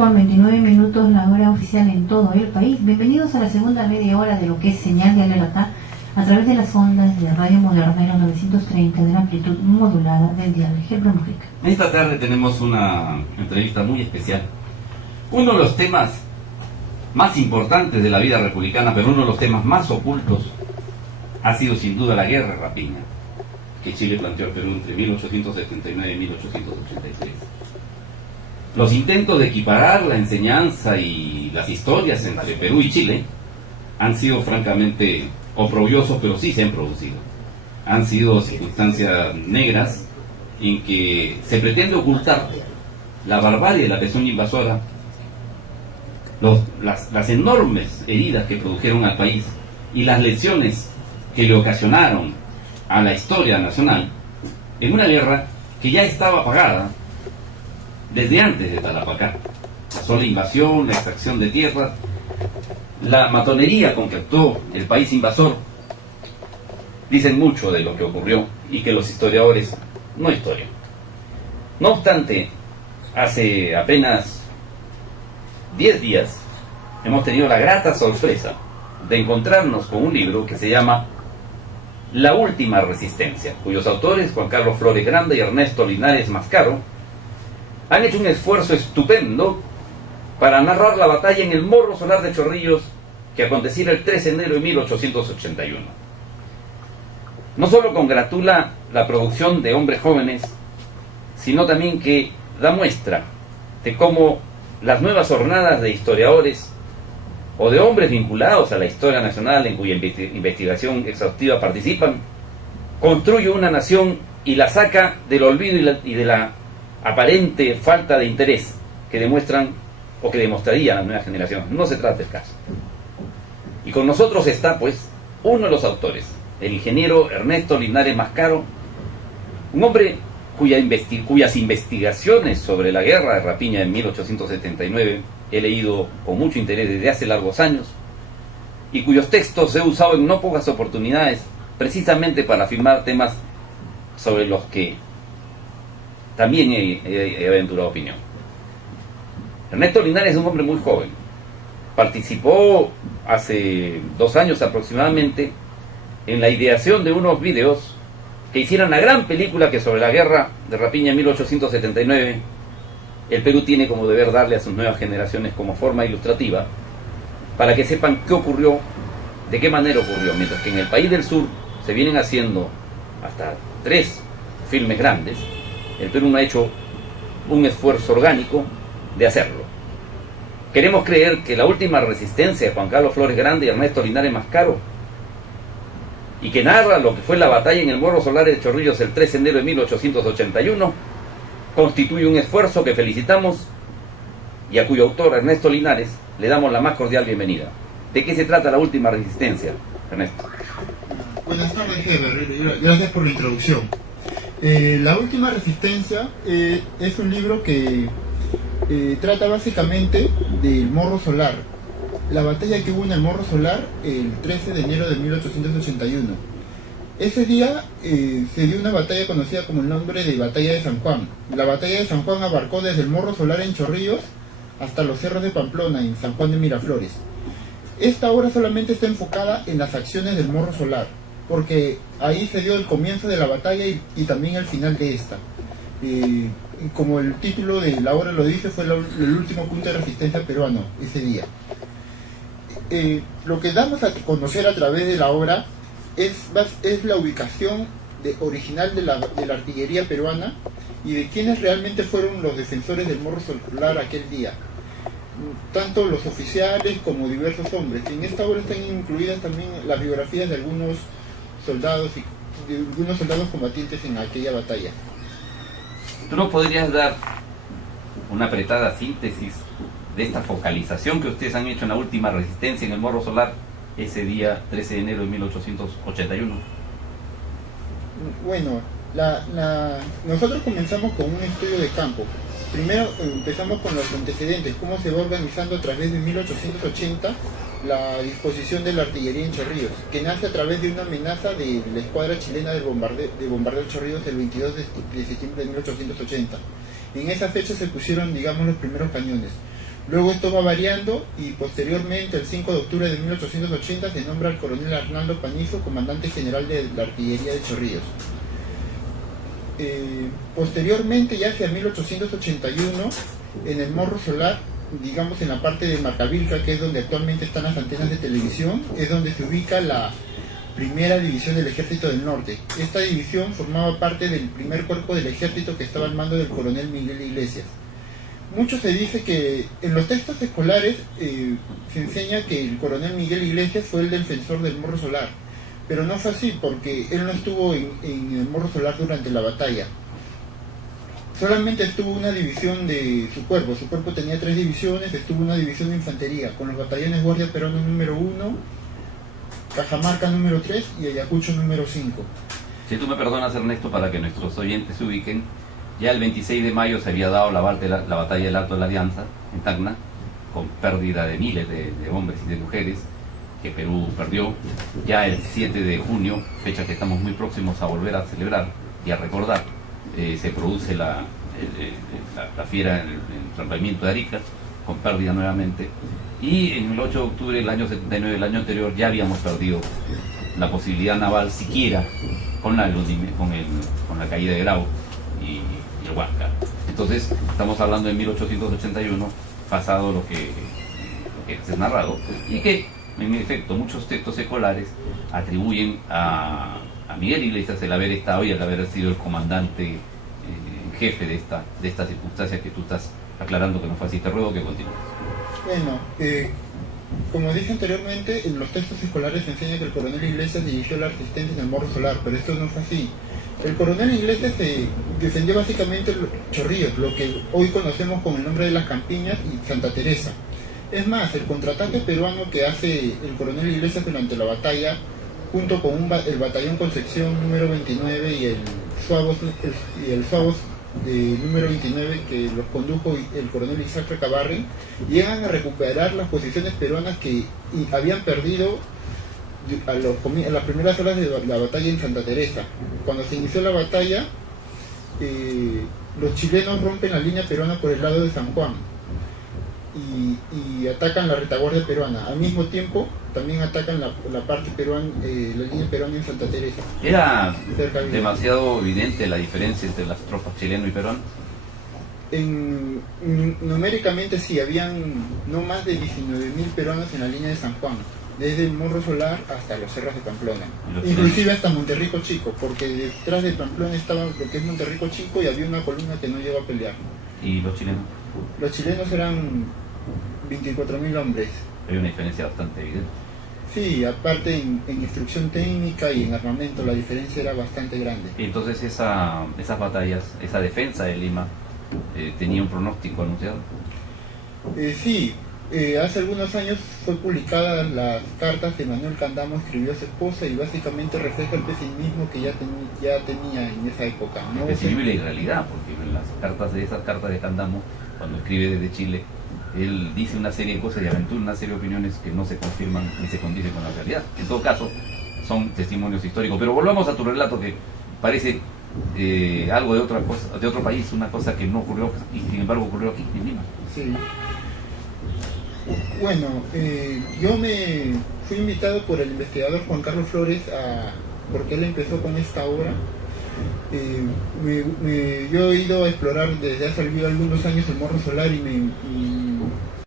Con 29 minutos la hora oficial en todo el país. Bienvenidos a la segunda media hora de lo que es Señal de Alerta a través de las ondas de Radio Moderna en los 930 de la amplitud modulada del dial Hebron-África. Esta tarde tenemos una entrevista muy especial. Uno de los temas más importantes de la vida republicana, pero uno de los temas más ocultos, ha sido sin duda la guerra de rapiña que Chile planteó al Perú entre 1879 y 1883. Los intentos de equiparar la enseñanza y las historias entre Perú y Chile han sido francamente oprobiosos, pero sí se han producido. Han sido circunstancias negras en que se pretende ocultar la barbarie de la pezuña invasora, las enormes heridas que produjeron al país y las lesiones que le ocasionaron a la historia nacional en una guerra que ya estaba pagada desde antes de Tarapacá. La sola invasión, la extracción de tierras, la matonería con que actuó el país invasor, dicen mucho de lo que ocurrió y que los historiadores no historian. No obstante, hace apenas 10 días hemos tenido la grata sorpresa de encontrarnos con un libro que se llama La Última Resistencia, cuyos autores, Juan Carlos Flores Grande y Ernesto Linares Mascaro, han hecho un esfuerzo estupendo para narrar la batalla en el Morro Solar de Chorrillos que aconteciera el 3 de enero de 1881. No solo congratula la producción de hombres jóvenes, sino también que da muestra de cómo las nuevas jornadas de historiadores o de hombres vinculados a la historia nacional en cuya investigación exhaustiva participan, construye una nación y la saca del olvido y de la aparente falta de interés que demuestran o que demostraría la nueva generación. No se trata del caso. Y con nosotros está, pues, uno de los autores, el ingeniero Ernesto Linares Mascaro, un hombre cuyas investigaciones sobre la guerra de rapiña en 1879 he leído con mucho interés desde hace largos años y cuyos textos he usado en no pocas oportunidades precisamente para afirmar temas sobre los que también he aventurado opinión. Ernesto Linares es un hombre muy joven. Participó hace 2 años aproximadamente en la ideación de unos videos que hicieran la gran película que sobre la guerra de rapiña en 1879 el Perú tiene como deber darle a sus nuevas generaciones como forma ilustrativa para que sepan qué ocurrió, de qué manera ocurrió, mientras que en el país del sur se vienen haciendo hasta 3 filmes grandes. El Perú no ha hecho un esfuerzo orgánico de hacerlo. Queremos creer que La Última Resistencia de Juan Carlos Flores Grande y Ernesto Linares Mascaro, y que narra lo que fue la batalla en el Morro Solar de Chorrillos el 3 de enero de 1881, constituye un esfuerzo que felicitamos y a cuyo autor, Ernesto Linares, le damos la más cordial bienvenida. ¿De qué se trata La Última Resistencia, Ernesto? Buenas tardes, Heber. Gracias por la introducción. La Última Resistencia es un libro que trata básicamente del Morro Solar, la batalla que hubo en el Morro Solar el 13 de enero de 1881. Ese día se dio una batalla conocida como el nombre de Batalla de San Juan. La Batalla de San Juan abarcó desde el Morro Solar en Chorrillos hasta los cerros de Pamplona en San Juan de Miraflores. Esta obra solamente está enfocada en las acciones del Morro Solar, porque ahí se dio el comienzo de la batalla y también el final de esta. Como el título de la obra lo dice, fue el último punto de resistencia peruano ese día. Lo que damos a conocer a través de la obra es la ubicación original de la artillería peruana y de quienes realmente fueron los defensores del Morro Solar aquel día, tanto los oficiales como diversos hombres. En esta obra están incluidas también las biografías de algunos soldados y de algunos soldados combatientes en aquella batalla. ¿Tú no podrías dar una apretada síntesis de esta focalización que ustedes han hecho en La Última Resistencia en el Morro Solar ese día 13 de enero de 1881? Bueno, nosotros comenzamos con un estudio de campo. Primero empezamos con los antecedentes, cómo se va organizando a través de 1880 la disposición de la artillería en Chorrillos, que nace a través de una amenaza de la escuadra chilena de bombardeo Chorrillos el 22 de septiembre de 1880. En esa fecha se pusieron, digamos, los primeros cañones. Luego esto va variando y posteriormente, el 5 de octubre de 1880, se nombra al coronel Arnaldo Panizo comandante general de la artillería de Chorrillos. Posteriormente, ya hacia 1881, en el Morro Solar, digamos en la parte de Macavilca, que es donde actualmente están las antenas de televisión, es donde se ubica la primera división del Ejército del Norte. Esta división formaba parte del primer cuerpo del ejército que estaba al mando del coronel Miguel Iglesias. Mucho se dice que en los textos escolares se enseña que el coronel Miguel Iglesias fue el defensor del Morro Solar, pero no fue así porque él no estuvo en el Morro Solar durante la batalla. Solamente estuvo una división de su cuerpo tenía 3 divisiones, estuvo una división de infantería con los batallones Guardia Peruano número 1, Cajamarca número 3 y Ayacucho número 5. Si tú me perdonas, Ernesto, para que nuestros oyentes se ubiquen, ya el 26 de mayo se había dado la batalla del Alto de la Alianza en Tacna, con pérdida de miles de hombres y de mujeres, que Perú perdió. Ya el 7 de junio, fecha que estamos muy próximos a volver a celebrar y a recordar, se produce la fiera en el entrampamiento de Arica, con pérdida nuevamente. Y en el 8 de octubre del año 79, el año anterior, ya habíamos perdido la posibilidad naval siquiera con la caída de Grau y el Huáscar. Entonces, estamos hablando de 1881, pasado lo que se ha narrado, y que, en efecto, muchos textos escolares atribuyen a Miguel Iglesias el haber estado y el haber sido el comandante en jefe de esta circunstancia que tú estás aclarando que no fue así. Te ruego que continúes. Bueno, como dije anteriormente, en los textos escolares se enseña que el coronel Iglesias dirigió la resistencia en el Morro Solar, pero esto no fue así. El coronel Iglesias defendió básicamente Chorrillos, lo que hoy conocemos con el nombre de Las Campiñas y Santa Teresa. Es más, el contraataque peruano que hace el coronel Iglesias durante la batalla, junto con el batallón Concepción número 29 y el Suavos número 29, que los condujo el coronel Isaac Recabarren, llegan a recuperar las posiciones peruanas que habían perdido a las primeras horas de la batalla en Santa Teresa. Cuando se inició la batalla, los chilenos rompen la línea peruana por el lado de San Juan y atacan la retaguardia peruana. Al mismo tiempo, también atacan la parte peruana, la línea peruana en Santa Teresa. ¿Era demasiado evidente la diferencia entre las tropas chileno y peruano? Numéricamente sí, habían no más de 19.000 peruanos en la línea de San Juan, desde el Morro Solar hasta los cerros de Pamplona, inclusive hasta Monterrico Chico, porque detrás de Pamplona estaba lo que es Monterrico Chico y había una columna que no llegó a pelear. ¿Y los chilenos? Los chilenos eran 24.000 hombres. Hay una diferencia bastante evidente. Sí, aparte en instrucción técnica y en armamento la diferencia era bastante grande. Y entonces esas batallas, esa defensa de Lima, ¿tenía un pronóstico anunciado? Sí, hace algunos años fue publicada las cartas que Manuel Candamo escribió a su esposa y básicamente refleja el pesimismo que ya tenía en esa época, ¿no? El pesimismo y la irrealidad, porque en esas cartas de Candamo, cuando escribe desde Chile, él dice una serie de cosas y aventura una serie de opiniones que no se confirman ni se condicen con la realidad. En todo caso, son testimonios históricos. Pero volvamos a tu relato, que parece algo de otra cosa, de otro país, una cosa que no ocurrió y sin embargo ocurrió aquí en Lima. Sí. Bueno, yo me fui invitado por el investigador Juan Carlos Flores porque él empezó con esta obra. Yo he ido a explorar desde hace algunos años el Morro Solar y